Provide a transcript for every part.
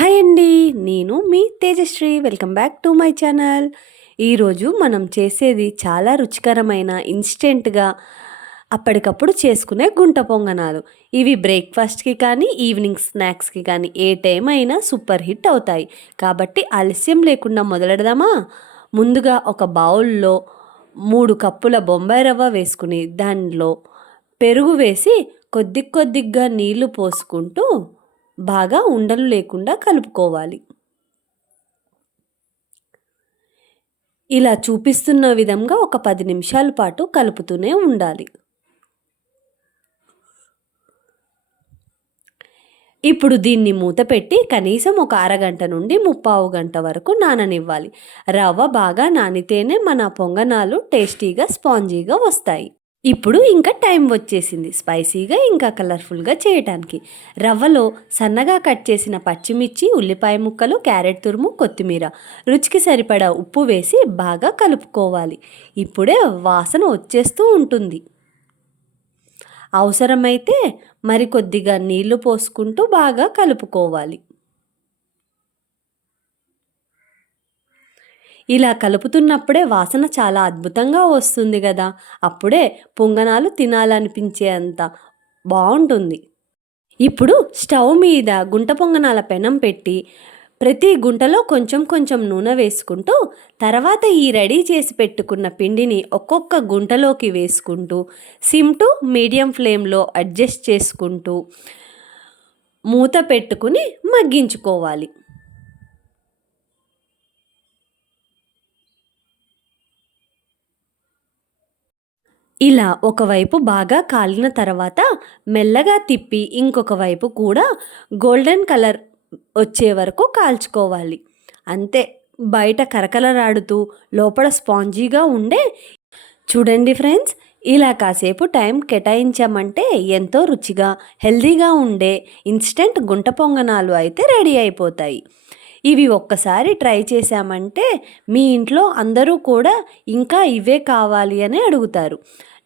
Hi అండి. నేను మీ Tejashree. Welcome back to my channel. ఈరోజు మనం చేసేది చాలా రుచికరమైన ఇన్స్టెంట్‌గా అప్పటికప్పుడు చేసుకునే గుంట పొంగనాలు. ఇవి బ్రేక్‌ఫాస్ట్‌కి కానీ, ఈవినింగ్ స్నాక్స్‌కి కానీ ఏ టైం అయినా సూపర్ హిట్ అవుతాయి. కాబట్టి ఆలస్యం లేకుండా మొదలెడదామా? ముందుగా ఒక బౌల్‌లో 3 కప్పుల బొంబాయి రవ్వ వేసుకుని, దానిలో పెరుగు వేసి కొద్దిగా నీళ్లు పోసుకుంటూ బాగా ఉండలు లేకుండా కలుపుకోవాలి. ఇలా చూపిస్తున్న విధంగా ఒక 10 నిమిషాల పాటు కలుపుతూనే ఉండాలి. ఇప్పుడు దీన్ని మూత పెట్టి కనీసం ఒక అరగంట నుండి ముప్పావు గంట వరకు నాననివ్వాలి. రవ్వ బాగా నానితేనే మన పొంగనాలు టేస్టీగా, స్పాంజీగా వస్తాయి. ఇప్పుడు ఇంకా టైం వచ్చేసింది స్పైసీగా ఇంకా కలర్ఫుల్గా చేయటానికి. రవ్వలో సన్నగా కట్ చేసిన పచ్చిమిర్చి, ఉల్లిపాయ ముక్కలు, క్యారెట్ తురుము, కొత్తిమీర, రుచికి సరిపడా ఉప్పు వేసి బాగా కలుపుకోవాలి. ఇప్పుడే వాసన వచ్చేస్తూ ఉంటుంది. అవసరమైతే మరికొద్దిగా నీళ్లు పోసుకుంటూ బాగా కలుపుకోవాలి. ఇలా కలుపుతున్నప్పుడే వాసన చాలా అద్భుతంగా వస్తుంది కదా! అప్పుడే పొంగనాలు తినాలనిపించే అంత బావుంటుంది. ఇప్పుడు స్టవ్ మీద గుంట పొంగనాల పెనం పెట్టి ప్రతి గుంటలో కొంచెం నూనె వేసుకుంటూ, తర్వాత ఈ రెడీ చేసి పెట్టుకున్న పిండిని ఒక్కొక్క గుంటలోకి వేసుకుంటూ సిమ్ టు మీడియం ఫ్లేమ్‌లో అడ్జస్ట్ చేసుకుంటూ మూత పెట్టుకుని మగ్గించుకోవాలి. ఇలా ఒకవైపు బాగా కాలిన తర్వాత మెల్లగా తిప్పి ఇంకొక వైపు కూడా గోల్డెన్ కలర్ వచ్చే వరకు కాల్చుకోవాలి. అంతే, బయట కరకరలాడుతూ లోపల స్పాంజీగా ఉండే చూడండి ఫ్రెండ్స్, ఇలా కాసేపు టైం కేటాయించామంటే ఎంతో రుచిగా, హెల్తీగా ఉండే ఇన్స్టెంట్ గుంట పొంగనాలు అయితే రెడీ అయిపోతాయి. ఇవి ఒక్కసారి ట్రై చేశామంటే మీ ఇంట్లో అందరూ కూడా ఇంకా ఇవే కావాలి అని అడుగుతారు.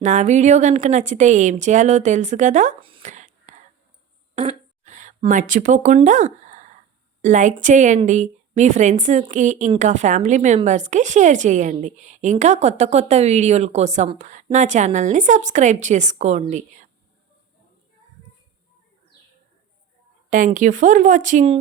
నా వీడియో కనుక నచ్చితే ఏం చేయాలో తెలుసు కదా! మర్చిపోకుండా లైక్ చేయండి. మీ ఫ్రెండ్స్‌కి ఇంకా ఫ్యామిలీ మెంబర్స్‌కి షేర్ చేయండి. ఇంకా కొత్త వీడియోల కోసం నా ఛానల్‌ని సబ్స్క్రైబ్ చేసుకోండి. Thank you for watching.